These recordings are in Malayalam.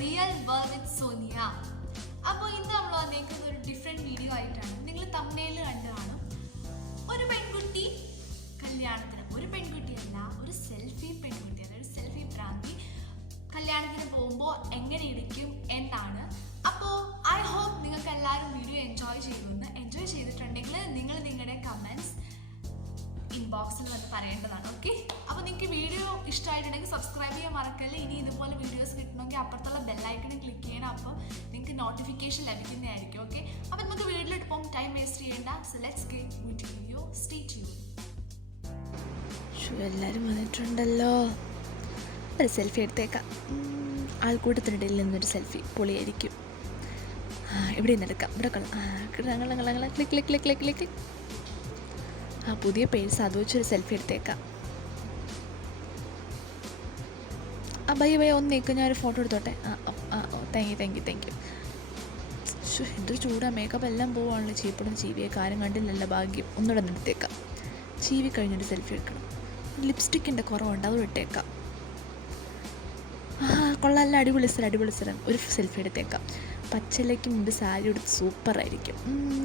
Real world with Sonia. അപ്പോൾ ഇന്ന് നമ്മൾ വന്നേക്കുന്ന ഒരു ഡിഫറെൻറ്റ് വീഡിയോ ആയിട്ടാണ്. നിങ്ങൾ തംബ്നെയിൽ കണ്ടു കാണും. ഒരു പെൺകുട്ടി കല്യാണത്തിന്, ഒരു പെൺകുട്ടിയല്ല, ഒരു സെൽഫി പെൺകുട്ടി, അതായത് സെൽഫി ഭ്രാന്തി കല്യാണത്തിന് പോകുമ്പോൾ എങ്ങനെ ഇരിക്കും എന്നാണ്. അപ്പോൾ ഐ ഹോപ്പ് നിങ്ങൾക്ക് എല്ലാവരും വീഡിയോ എൻജോയ് ചെയ്യുമെന്ന്. എൻജോയ് ചെയ്തിട്ടുണ്ടെങ്കിൽ നിങ്ങൾ നിങ്ങളുടെ കമൻറ്റ്സ് ഇൻബോക്സിൽ വന്ന് പറയേണ്ടതാണ്. ഓക്കെ, അപ്പോൾ നിങ്ങൾക്ക് വീഡിയോ ഇഷ്ടമായിട്ടുണ്ടെങ്കിൽ സബ്സ്ക്രൈബ് ചെയ്യാൻ മറക്കല്ലേ. ഇനി ഇതുപോലെ വീഡിയോസ് കിട്ടണമെങ്കിൽ അപ്പുറത്തുള്ള ബെല്ലൈക്കണിൽ ക്ലിക്ക് ചെയ്യണം. അപ്പോൾ നിങ്ങൾക്ക് നോട്ടിഫിക്കേഷൻ ലഭിക്കുന്നതായിരിക്കും. ഓക്കെ, അപ്പോൾ നമുക്ക് വീട്ടിലോട്ട് പോകും, ടൈം വേസ്റ്റ് ചെയ്യേണ്ട. So let's get with video. Stay tuned. എല്ലാവരും വന്നിട്ടുണ്ടല്ലോ. ഒരു സെൽഫി എടുത്തേക്കാം. ആൾക്കൂട്ടത്തിനിടയിൽ നിന്നൊരു സെൽഫി പൊളിയായിരിക്കും. ഇവിടെ നിന്ന് എടുക്കാം. ഇവിടെ click click click click click. പുതിയ പേഴ്സ് അത് വെച്ചൊരു സെൽഫി എടുത്തേക്കാം. ഭയ്യ ഒന്ന് നിൽക്കും, ഞാനൊരു ഫോട്ടോ എടുത്തോട്ടെ. Thank you. എന്തൊരു ചൂടാ, മേക്കപ്പ് എല്ലാം പോവാണല്ലോ. ചീപ്പിടും ചീവിയൊക്കെ ആരും കണ്ടില്ലല്ലോ, ഭാഗ്യം. ഒന്നുകൂടെ ഒന്ന് എടുത്തേക്കാം. ചീവി കഴിഞ്ഞൊരു സെൽഫി എടുക്കണം. ലിപ്സ്റ്റിക്കിൻ്റെ കുറവുണ്ട്, അതും ഇട്ടേക്കാം. കൊള്ളാമല്ല, അടിപൊളി സ്ഥലം. ഒരു സെൽഫി എടുത്തേക്കാം. പച്ചലയ്ക്ക് മുമ്പ് സാരി എടുത്ത് സൂപ്പറായിരിക്കും.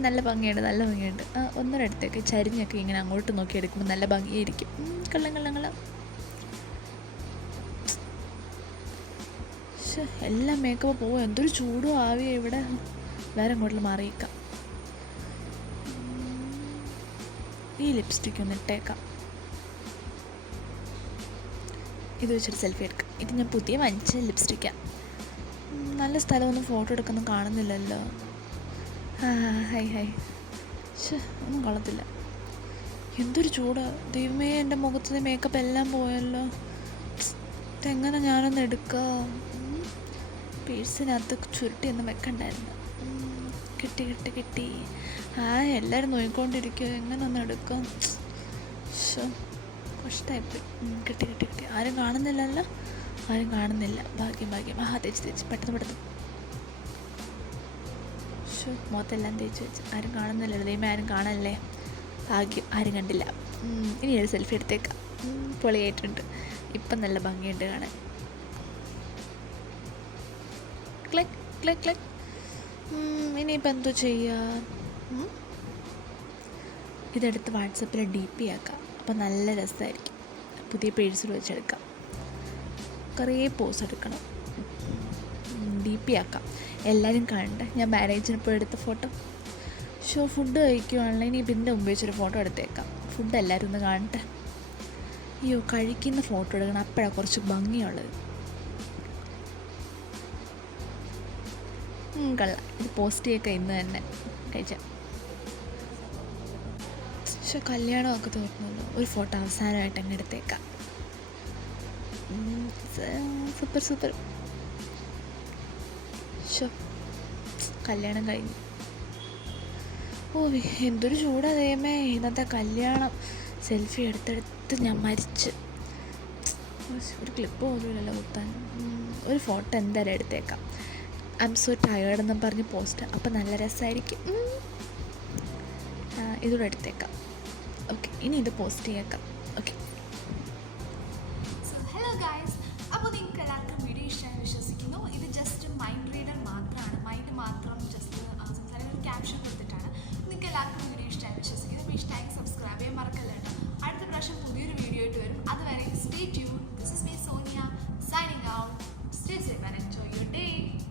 നല്ല ഭംഗിയുണ്ട്. ഒന്നര എടുത്തേക്ക്. ചരിഞ്ഞൊക്കെ ഇങ്ങനെ അങ്ങോട്ട് നോക്കി എടുക്കുമ്പോൾ നല്ല ഭംഗിയായിരിക്കും. കള്ളം. എല്ലാം മേക്കപ്പ് പോവും. എന്തൊരു ചൂടും ആവിയോ ഇവിടെ. വേറെ അങ്ങോട്ട് മാറിയേക്കാം. ഈ ലിപ്സ്റ്റിക്ക് ഒന്ന് ഇട്ടേക്കാം. ഇത് വെച്ചൊരു സെൽഫി എടുക്കാം. ഇത് ഞാൻ പുതിയ വാങ്ങിച്ച ലിപ്സ്റ്റിക്കാണ്. നല്ല സ്ഥലമൊന്നും ഫോട്ടോ എടുക്കൊന്നും കാണുന്നില്ലല്ലോ. ഹായ്. ഒന്നും കൊള്ളത്തില്ല. എന്തൊരു ചൂടാ ദൈവമേ. എൻ്റെ മുഖത്ത് മേക്കപ്പ് എല്ലാം പോയല്ലോ. ഇതെങ്ങനെ ഞാനൊന്ന് എടുക്കാം. പേഴ്സിനകത്ത് ചുരുട്ടിയൊന്നും വെക്കണ്ടായിരുന്നു. കിട്ടി. എല്ലാവരും നോക്കിക്കൊണ്ടിരിക്കുക. എങ്ങനെ ഒന്ന് എടുക്കാം. കഷ്ടമായിപ്പോയി. കിട്ടി. ആരും കാണുന്നില്ലല്ലോ. ഭാഗ്യം. തേച്ച് പെട്ടെന്ന് മുഖത്തെല്ലാം തേച്ച് വെച്ച്. ആരും കാണുന്നില്ലല്ലോ. ദൈവം ആരും കാണല്ലേ. ഭാഗ്യം, ആരും കണ്ടില്ല. ഇനി ഒരു സെൽഫി എടുത്തേക്കാം. പൊളിയായിട്ടുണ്ട്. ഇപ്പം നല്ല ഭംഗിയുണ്ട് കാണാൻ. ക്ലിക്ക്. ഇനിയിപ്പോൾ എന്തോ ചെയ്യുക. ഇതെടുത്ത് വാട്സപ്പിൽ DP ആക്കാം. അപ്പോൾ നല്ല രസമായിരിക്കും. പുതിയ പേഴ്സിൽ വെച്ചെടുക്കാം. കുറേ പോസ് എടുക്കണം. DP ആക്കാം. എല്ലാവരും കാണണ്ടേ. ഞാൻ മാരേജിന് പോയി എടുത്ത ഫോട്ടോ. ഫുഡ് കഴിക്കുവാണല്ലോ. ഇനി ഇതിൻ്റെ മുമ്പ് വെച്ചൊരു ഫോട്ടോ എടുത്തേക്കാം. ഫുഡ് എല്ലാവരും ഒന്ന് കാണട്ടെ. അയ്യോ, കഴിക്കുന്ന ഫോട്ടോ എടുക്കണം. അപ്പോഴാണ് കുറച്ച് ഭംഗിയുള്ളത്. കൊള്ളാം. ഇത് പോസ്റ്റ് ചെയ്യൊക്കെ ഇന്ന് തന്നെ കഴിച്ച. കല്യാണമൊക്കെ തോന്നുന്നു. ഒരു ഫോട്ടോ അവസാനമായിട്ട് അങ്ങ് എടുത്തേക്കാം. സൂപ്പർ. കല്യാണം കഴിഞ്ഞു. എന്തൊരു ചൂടാ ദൈവമേ. ഇന്നത്തെ കല്യാണം സെൽഫി എടുത്തെടുത്ത് ഞാൻ മരിച്ച്. ഒരു ക്ലിപ്പ് പോലും ഇല്ലല്ലോ കുത്താൻ. ഒരു ഫോട്ടോ എന്തായാലും എടുത്തേക്കാം. ഐ എം സോ ടയേർഡ് എന്നും പറഞ്ഞ് പോസ്റ്റ്. അപ്പം നല്ല രസമായിരിക്കും. ഇതൂടെ എടുത്തേക്കാം. ഓക്കെ, ഇനി ഇത് പോസ്റ്റ് ചെയ്യേക്കാം. ഓക്കെ.